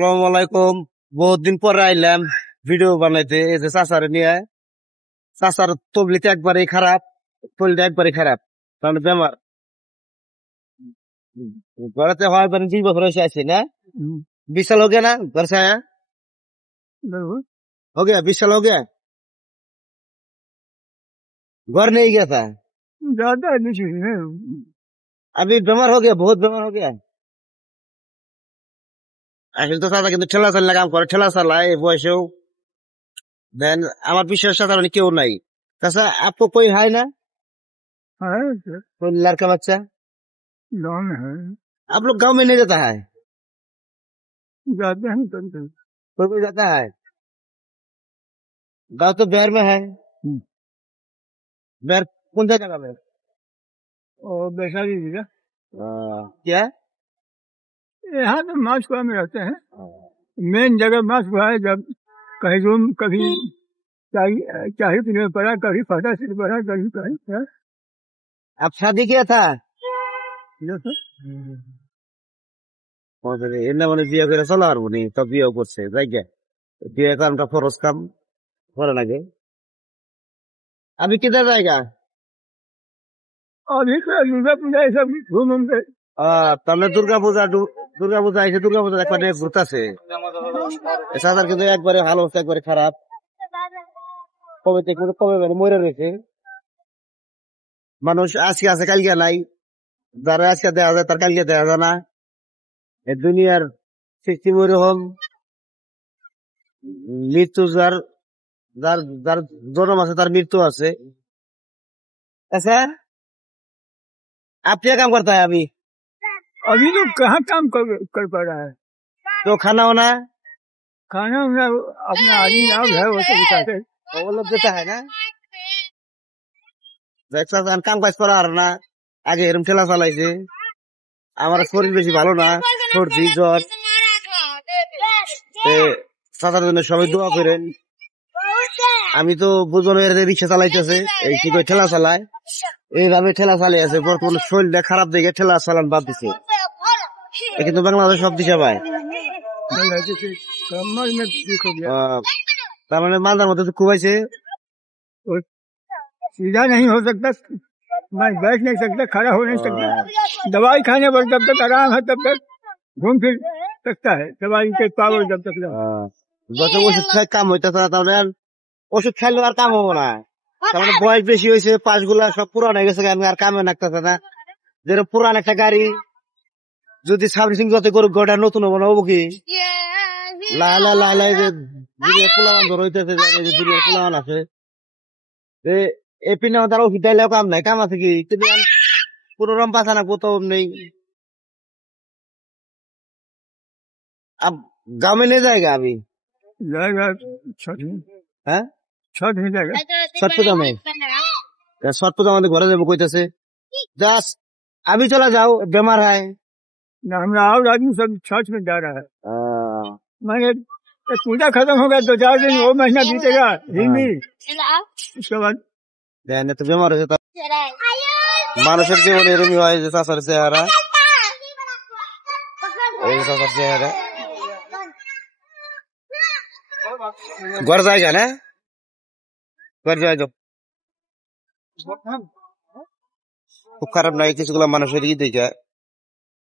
আসসালামু আলাইকুম। বহুত দিন পরে আইলাম ভিডিও বানাইতে। এই যে চাচারে নিয়ে, চাচার তবলিতে একবারে খারাপ, তবলিটা একবারে খারাপ, কারণ বেমার। ঘরেতে হয় 20 বছর হয়েছে আছে না, 20 साल हो गया ना घर से आया, हो गया 20 साल हो गया। घर नहीं गया था, ज्यादा नहीं है। अभी बेमार हो गया, बहुत बेमार हो गया। আসলে তো চাচা কিন্তু ঠেলা চালা কাম করে, ঠেলা চালায় এই বয়সেও। দেন আমার বিশ্বাস সাধারণ কেউ নাই। চাচা आपको कोई है ना, है कोई लड़का बच्चा? गाँव में है, आप लोग गांव में नहीं रहता है? जाते हैं तो कोई कोई जाता है? गांव तो बिहार में है। बिहार कौन सा जगह में? और वैशाली जिला। क्या? यहाँ तो मास्कुआ में रहते हैं। मेन जगह मास्कुआ है। जब कहीं रूम कभी चाहिए पीने में पड़ा, कभी फटा से पड़ा, कभी कहीं आप शादी किया था? এমনি মানে বিয়ে করে চলো আর উনি তো বিয়ে করছে, যাই গে বিয়ে কামটা ফরজ কাম করে লাগে। अभी किधर जाएगा? अभी तो दुर्गा पूजा ये सब घूम के তাহলে দুর্গা পূজা আইসে, দুর্গা পূজা একবারে ঘুরতেছে। সাদার কিন্তু একবারে ভালো অবস্থা, একবারে খারাপ। কবে থেকে কবে মানে মরে রয়েছে মানুষ, আজকে আছে কালকে নাই। যারা আজকে দেওয়া যায় তার কালকে দেওয়া যায় না। এই দুনিয়ার সিস্টেম ওইরকম। মৃত্যু যার যার যার জন্ম আছে তার মৃত্যু আছে। ऐसा आप क्या काम करता है अभी? तो कहाँ काम कर पा रहा है। तो खाना वाना खाना वाना अपना आदमी आप है वो सब खाते हैं। वो लोग देता है ना, ব্যবসা কাম কাজ করা আর না। আগে এরকম ঠেলা চালাইছে। আমার শরীর বেশি ভালো না, সর্দি জ্বর। চাচার জন্য সবাই দোয়া করেন। আমি তো বুঝবো রিক্সা চালাইতেছে, এই কি করে ঠেলা চালায়, এইভাবে ঠেলা চালিয়ে আছে। বর্তমানে শরীরটা খারাপ দেখে ঠেলা চালান বাদ দিছে। কিন্তু বাংলাদেশ সব দিশা পায়। कमर में ठीक हो गया। তার মানে মালদার মধ্যে খুবাইছে। सीधा नहीं हो सकता, मैं बैठ नहीं सकता, खड़ा हो नहीं सकता। दवाई खाने पर जब तक आराम है तब तक घूम फिर सकता है। दवाई के पावर जब तक যত ওষুধ খাই কাম হইতেছে না, তাহলে ওষুধ খাইলে আর কাম হবো না। তার মানে বয়স বেশি হয়েছে, পাশ গুলা সব পুরান হয়ে গেছে, আর কামে লাগতেছে না। যেরকম পুরান একটা গাড়ি যদি সার্ভিসিং যত করুক গোটা নতুন হবো না, হবো কি? লালা লালা যে দুনিয়ার পোলামান ধর হইতেছে, যে দুনিয়ার পোলামান আছে, এই পিনে তারা ওষুধ দিলেও কাম নাই। কাম আছে কি? কিন্তু পুরো রম পাছা না, কোথাও নেই। अब गाँव में नहीं जाएगा अभी? जाएगा छठ में। হ্যাঁ, छठ में जाएगा। ছট পূজা में, ছট পূজা আমাদের ঘরে যাবো কইতেছে। জাস্ট अभी चला जाओ, बीमार है। ना हमारा और आदमी सब छठ में जा रहा है। मैंने पूजा खत्म होगा 2-4 दिन, वो महीना बीतेगा हिंदी, उसके बाद দেন তো বেমার হয়েছে। মানুষের জীবনে এরকমই হয় যে চাচার চেহারা, এই চাচার চেহারা। ঘর জায়গা না, ঘর যাই তো খুব খারাপ নাই, কিছুগুলো মানুষের ই দেখা